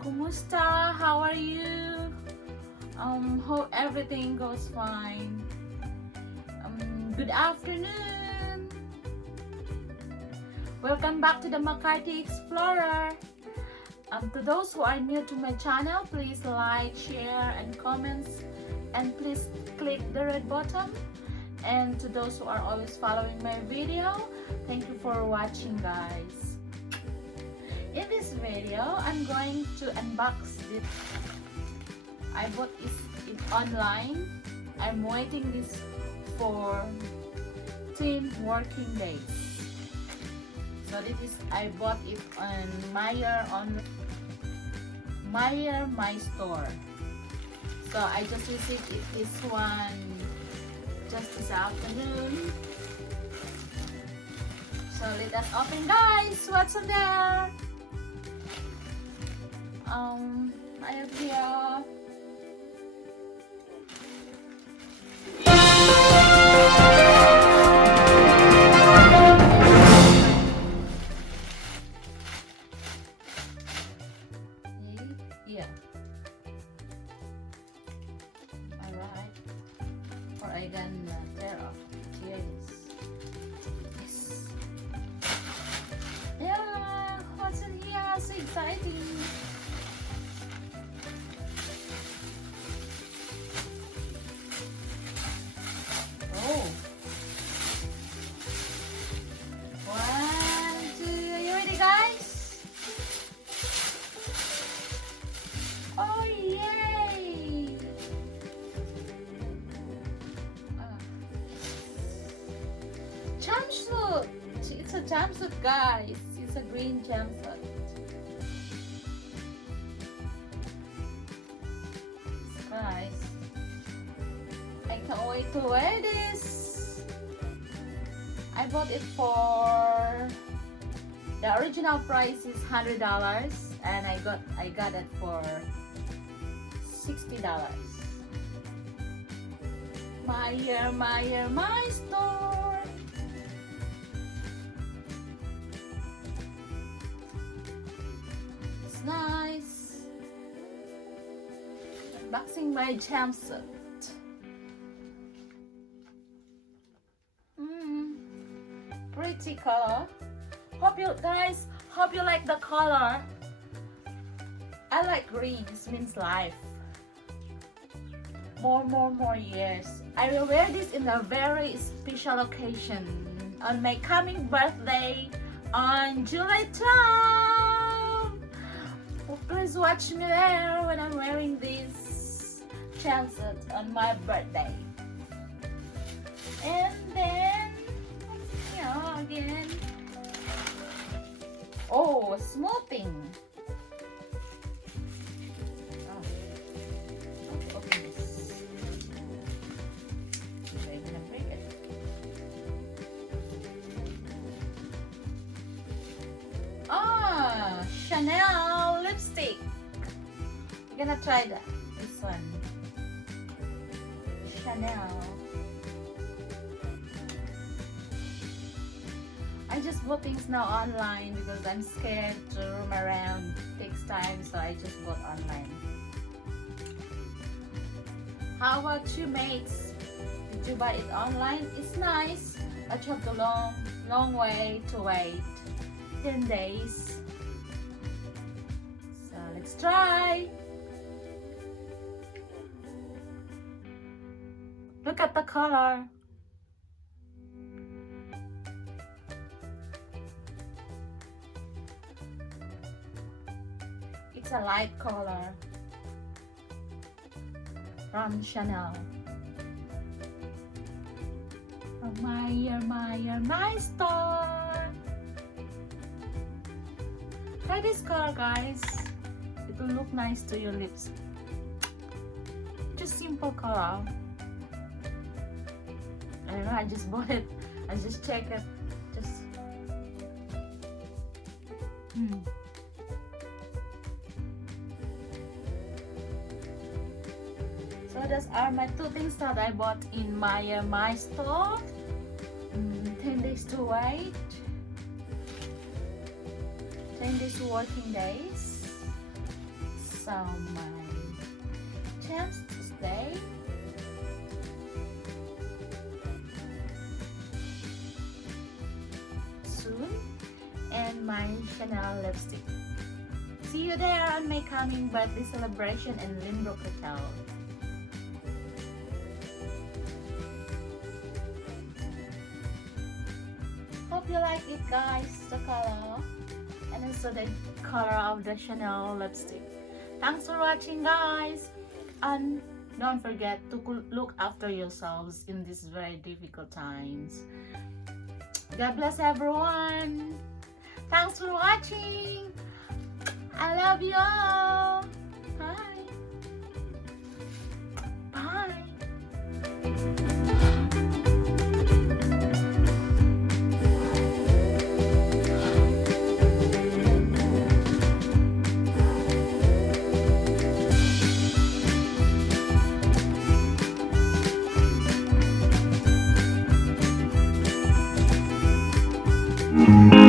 Kumusta? How are you? Hope everything goes fine. Good afternoon. Welcome back to the McCarthy Explorer. To those who are new to my channel, please like, share, and comments, and please click the red button. And to those who are always following my video, thank you for watching, guys. In this video, I'm going to unbox this. I bought it online. I'm waiting this for 10 working days. So this is, I bought it on Myer, my store. So I just received this one just this afternoon. So let us open, guys. What's in there? I have here alright, or I can tear off. Here it is. Yes. Yeah, what's in here? So exciting. Oh. 1, 2, are you ready, guys? Oh, yay! Jumpsuit! It's a jumpsuit, guys. It's a green jumpsuit. Guys, I can't wait to wear this. I bought it for the original price is $100, and I got it for $60. Myer, my store. It's nice. Unboxing my jumpsuit. Pretty color. Hope you guys like the color. I like green. This means life. More years. I will wear this in a very special occasion on my coming birthday on July 12. Oh, please watch me there when I'm wearing this jumpsuit on my birthday. And then again. Oh, smoothing. Oh, let's open this. I'm gonna break it. Ah, Chanel lipstick. I'm gonna try this one. Chanel. I just bought things now online because I'm scared to roam around. It takes time, so I just bought online. How about you, mates? Did you buy it online? It's nice, but you have the long way to wait. 10 days. So let's try. Look at the color. It's a light color from Chanel. From Myer, my store. Try this color, guys. It will look nice to your lips. Just simple color. I don't know, I just bought it. I just checked it Mm. So those are my two things that I bought in my store. 10 days to wait. 10 days working days. So my chance to stay. Soon. And my Chanel lipstick. See you there on my coming birthday celebration in Limbrook Hotel. Hope you like it, guys, the color and also the color of the Chanel lipstick. Thanks for watching, guys, and don't forget to look after yourselves in these very difficult times. God bless everyone. Thanks for watching. I love you all. Bye. Bye.